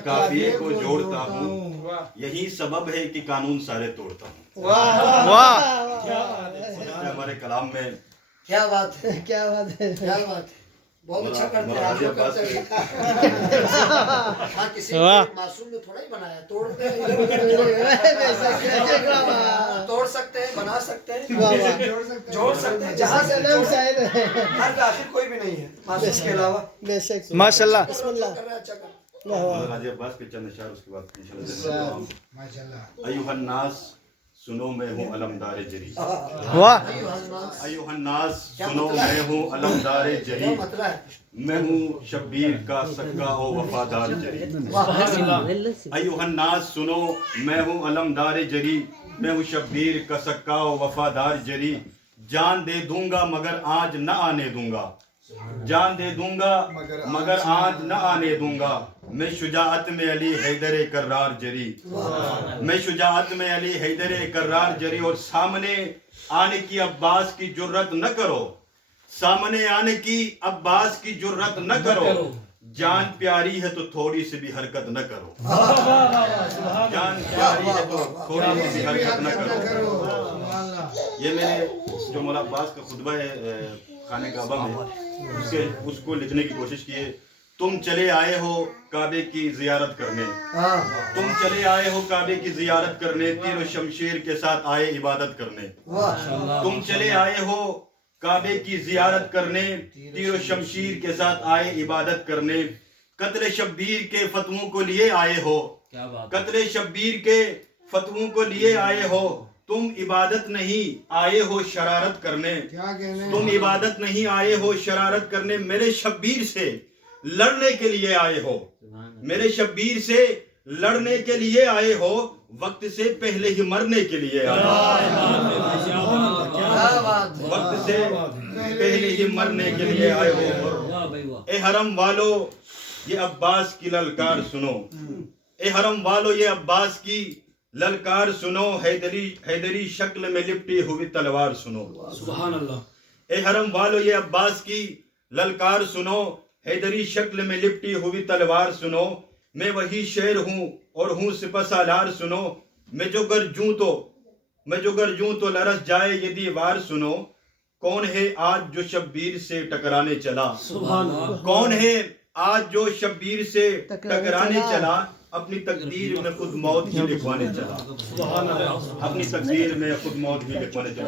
काफिये को जोड़ता हूँ, यही सबब है कि कानून सारे तोड़ता हूँ। वाह हमारे कलाम में क्या बात है, क्या बात है, क्या बात है, बहुत अच्छा करते हैं आप लोग करते हैं। हाँ, किसी वाह। मासूम ने थोड़ा ही बनाया, तोड़ते हैं, वाह तोड़ सकते हैं, बना सकते हैं, वाह जोड़ सकते हैं, जहाँ से सलाम शायर है हर का आखिर कोई भी नहीं है मासूम के अलावा। बेशक माशाल्लाह बिस्मिल्लाह कर रहा है, अच्छा कर। वाह वाह गाजी अब्बास के चंद अशार उसके बाद इंशाल्लाह। अय्युहन्नास सुनो मैं हूँ अलमदार जरी, वाह अय्युहन्नास सुनो मैं हूँ अलमदार जरी, क्या मतलब है? मैं हूँ शब्बीर का सक्का ओ वफादार जरी। अय्युहन्नास सुनो मैं हूँ अलमदार जरी, मैं हूँ शब्बीर का सक्का ओ वफादार जरी, जान दे दूंगा मगर आज न आने दूंगा, जान दे दूंगा मगर आज न आने दूंगा, मैं शुजाअत में अली हैदर कर्रार जरी, मैं शुजाअत में अली हैदर कर्रार जरी। और सामने आने की अब्बास की जुर्रत न करो, सामने आने की अब्बास की जुर्रत न करो, जान प्यारी है तो थोड़ी सी भी हरकत न करो, जान प्यारी है तो थोड़ी सी भी हरकत न करो। ये मेरे जो मौला अब्बास का खुतबा है खाने काबा में, उसको लिखने की कोशिश की है। तुम चले आए हो काबे की जियारत करने, तुम चले आए हो काबे की जियारत करने, तीर और शमशीर के साथ आए इबादत करने, तुम चले आए हो काबे की जियारत करने, तीर और शमशीर के साथ आए इबादत करने, कत्ल शब्बीर के फतवों को लिए आए हो, कत्ल शब्बीर के फतवों को लिए आए हो, तुम इबादत नहीं आए हो शरारत करने, तुम इबादत नहीं आए हो शरारत करने, मेरे शब्बीर से लड़ने के लिए आए हो, मेरे शब्बीर से लड़ने के लिए आए हो, वक्त से पहले ही मरने के लिए आए हो, वक्त से पहले ही मरने के लिए आए हो। ए हरम वालो ये अब्बास की ललकार सुनो, ए हरम वालो ये अब्बास की ललकार सुनो, हैदरी शक्ल में लिपटी हुई तलवार सुनो, सुभान अल्लाह। ए हरम वालो ये अब्बास की ललकार सुनो, हैदरी शक्ल में लिपटी हुई तलवार सुनो, मैं वही शेर हूँ और हूँ सिपहसालार सुनो, मैं जो गरजूं तो लरस जाए ये दीवार सुनो, कौन है आज जो शब्बीर से टकराने चला, कौन है आज जो शब्बीर से टकराने चला, अपनी तकदीर में खुद मौत ही लिखवाने चला, अपनी तकदीर में खुद मौत ही लिखवाने चला।